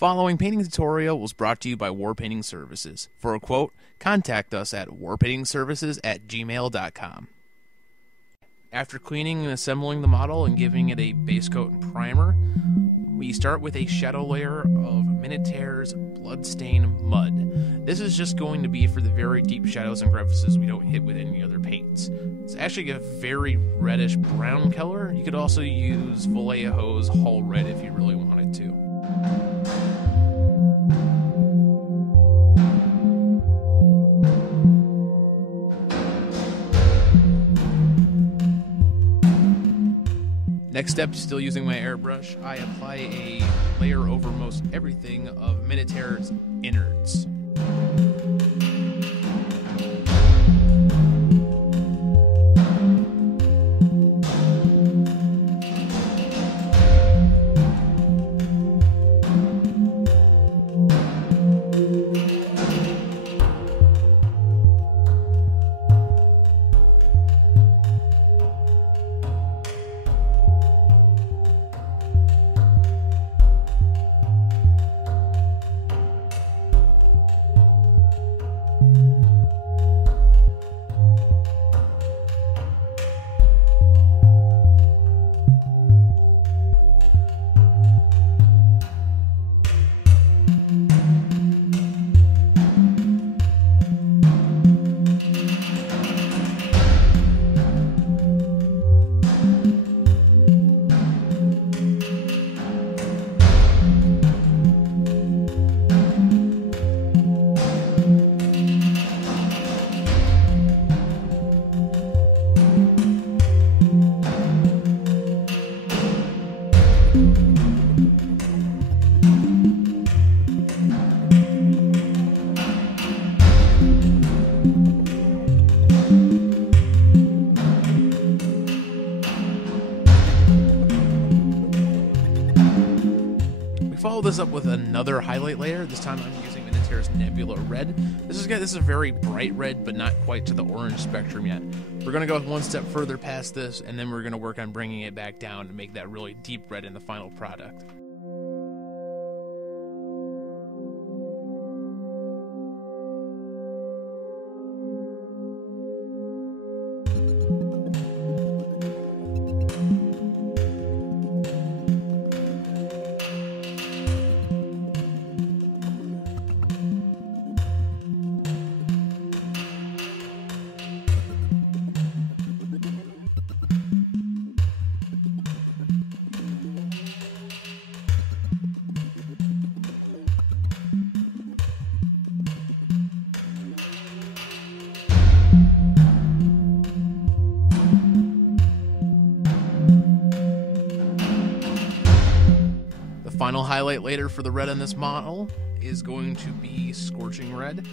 Following painting tutorial was brought to you by War Painting Services. For a quote, contact us at warpaintingservices@gmail.com. After cleaning and assembling the model and giving it a base coat and primer, we start with a shadow layer of Minotaur's Bloodstain Mud. This is just going to be for the very deep shadows and crevices we don't hit with any other paints. It's actually a very reddish brown color. You could also use Vallejo's Hull Red if you really wanted to. Next step, still using my airbrush, I apply a layer over most everything of Minotaur's innards. Follow this up with another highlight layer. This time I'm using Minotaur's Nebula Red. This is a very bright red, but not quite to the orange spectrum yet. We're going to go one step further past this, and then we're going to work on bringing it back down to make that really deep red in the final product. Final highlight later for the red on this model is going to be Scorching Red.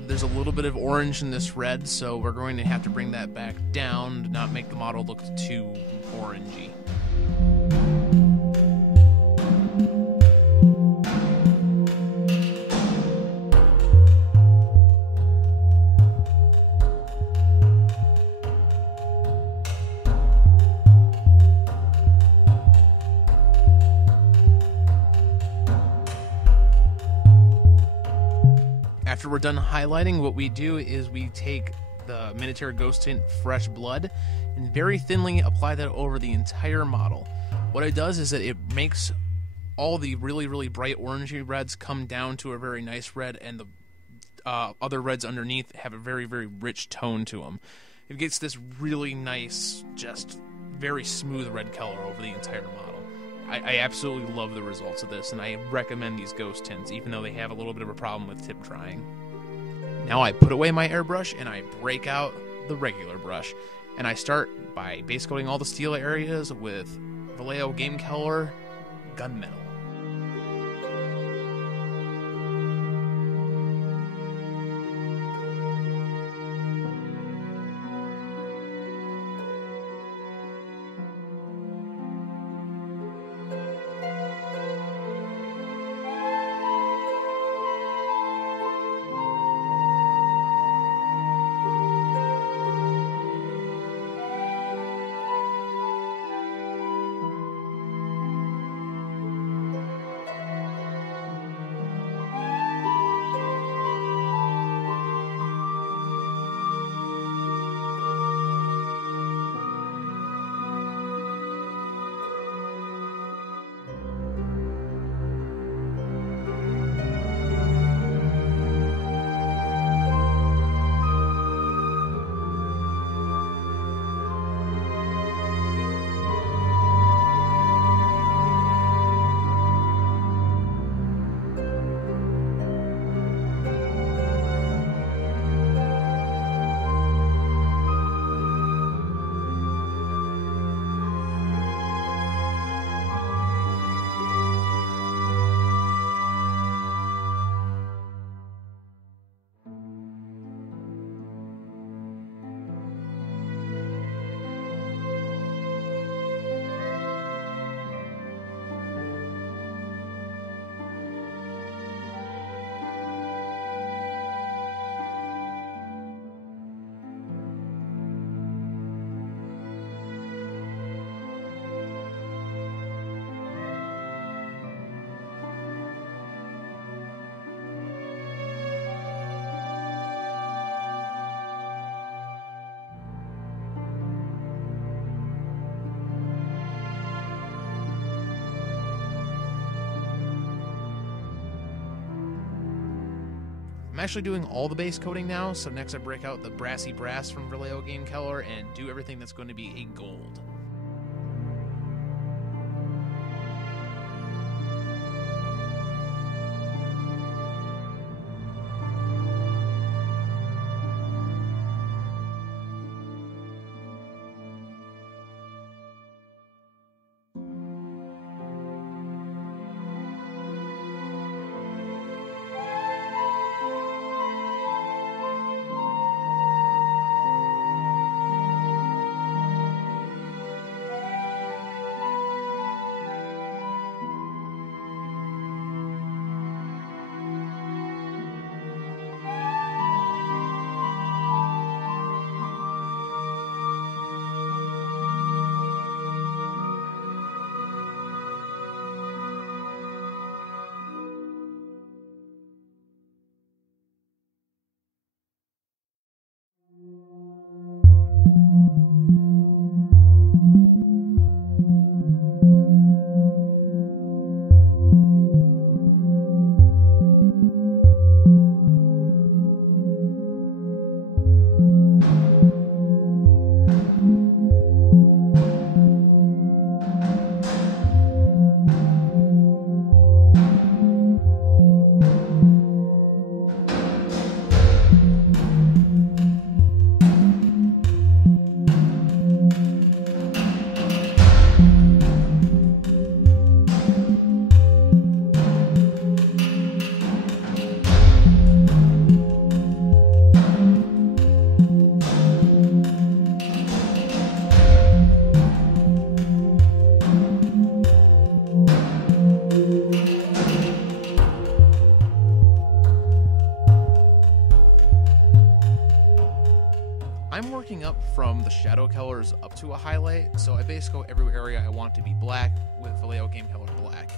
There's a little bit of orange in this red, so we're going to have to bring that back down to not make the model look too orangey. After we're done highlighting, what we do is we take the Minotaur Ghost Tint Fresh Blood and very thinly apply that over the entire model. What it does is that it makes all the really bright orangey reds come down to a very nice red, and the other reds underneath have a very rich tone to them. It gets this really nice, just very smooth red color over the entire model. I absolutely love the results of this, and I recommend these ghost tints, even though they have a little bit of a problem with tip drying. Now I put away my airbrush, and I break out the regular brush, and I start by base coating all the steel areas with Vallejo Game Color Gunmetal. actually doing all the base coating now, so next I break out the brassy brass from Vallejo Game Color and do everything that's going to be a gold. I'm working up from the shadow colors up to a highlight, so I basically go every area I want to be black with Vallejo Game Color black.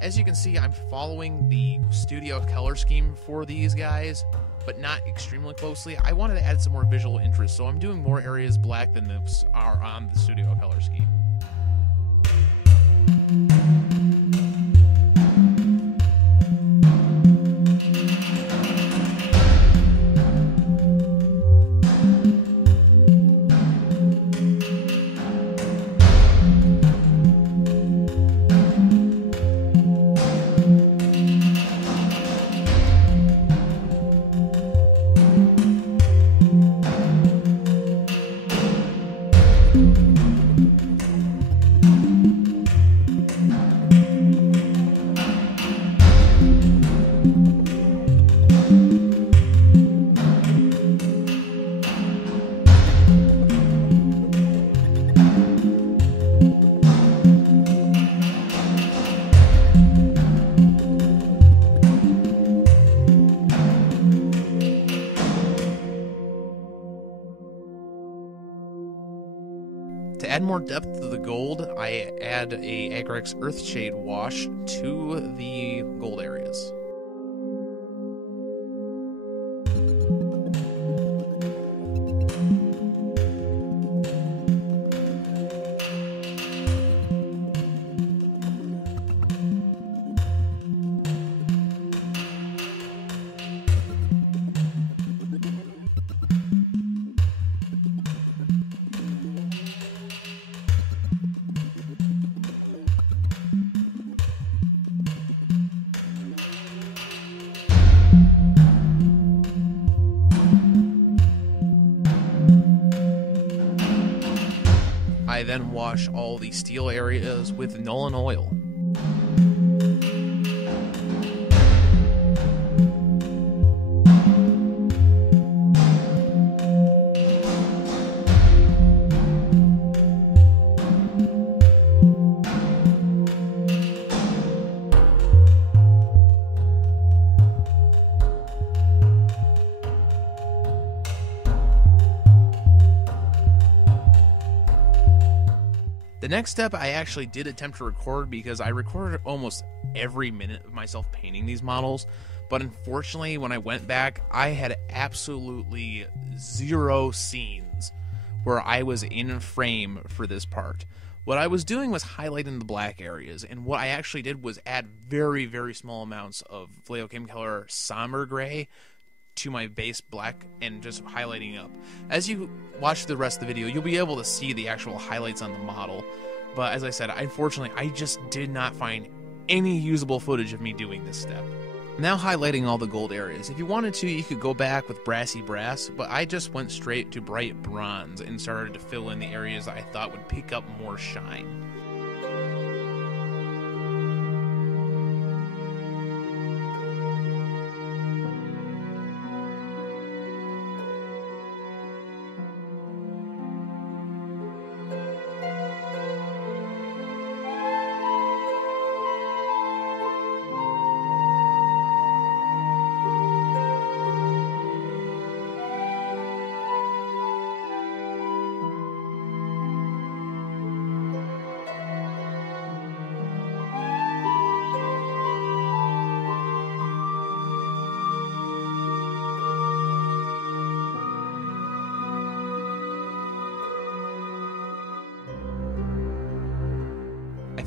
As you can see, I'm following the studio color scheme for these guys, but not extremely closely. I wanted to add some more visual interest, so I'm doing more areas black than are on the studio color scheme. To add more depth to the gold, I add a Agrex Earthshade wash to the gold areas. I then wash all the steel areas with Nuln Oil. The next step I actually did attempt to record because I recorded almost every minute of myself painting these models, but unfortunately when I went back I had absolutely zero scenes where I was in frame for this part. What I was doing was highlighting the black areas, and what I actually did was add very, very small amounts of Vallejo Game Color Somber Gray to my base black and just highlighting up. As you watch the rest of the video, you'll be able to see the actual highlights on the model, but as I said, unfortunately, I just did not find any usable footage of me doing this step. Now highlighting all the gold areas. If you wanted to, you could go back with Brassy Brass, but I just went straight to Bright Bronze and started to fill in the areas I thought would pick up more shine.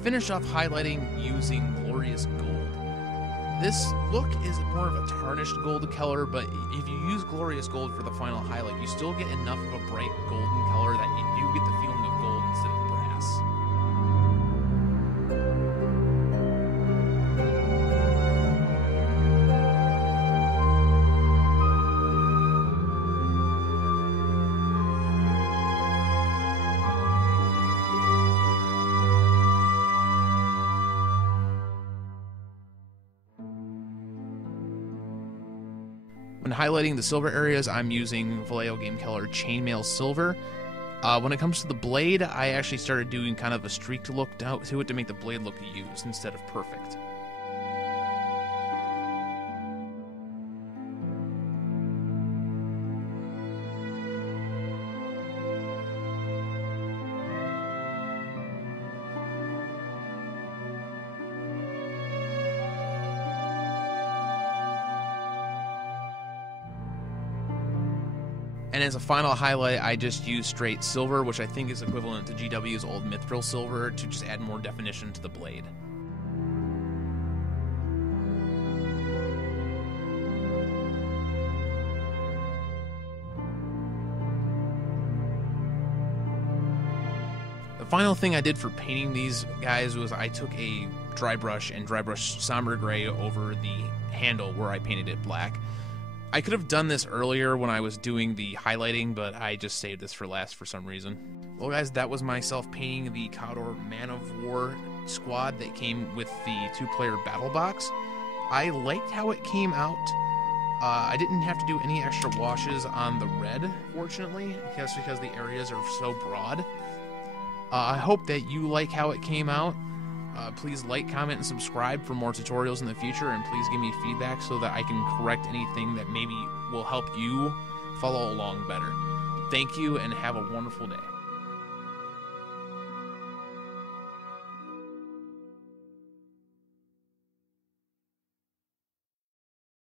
Finish off highlighting using Glorious Gold. This look is more of a tarnished gold color, but if you use Glorious Gold for the final highlight, you still get enough of a bright golden color that you do get the feeling of gold instead of brass. When highlighting the silver areas, I'm using Vallejo Game Color Chainmail Silver. When it comes to the blade, I actually started doing kind of a streaked look to it to make the blade look used instead of perfect. And as a final highlight, I just used straight silver, which I think is equivalent to GW's old Mithril Silver, to just add more definition to the blade. The final thing I did for painting these guys was I took a dry brush and dry brush Somber Gray over the handle where I painted it black. I could have done this earlier when I was doing the highlighting, but I just saved this for last for some reason. Well guys, that was myself painting the Khador Man of War squad that came with the 2-player battle box. I liked how it came out. I didn't have to do any extra washes on the red, fortunately, because the areas are so broad. I hope that you like how it came out. Please like, comment, and subscribe for more tutorials in the future, and please give me feedback so that I can correct anything that maybe will help you follow along better. Thank you, and have a wonderful day.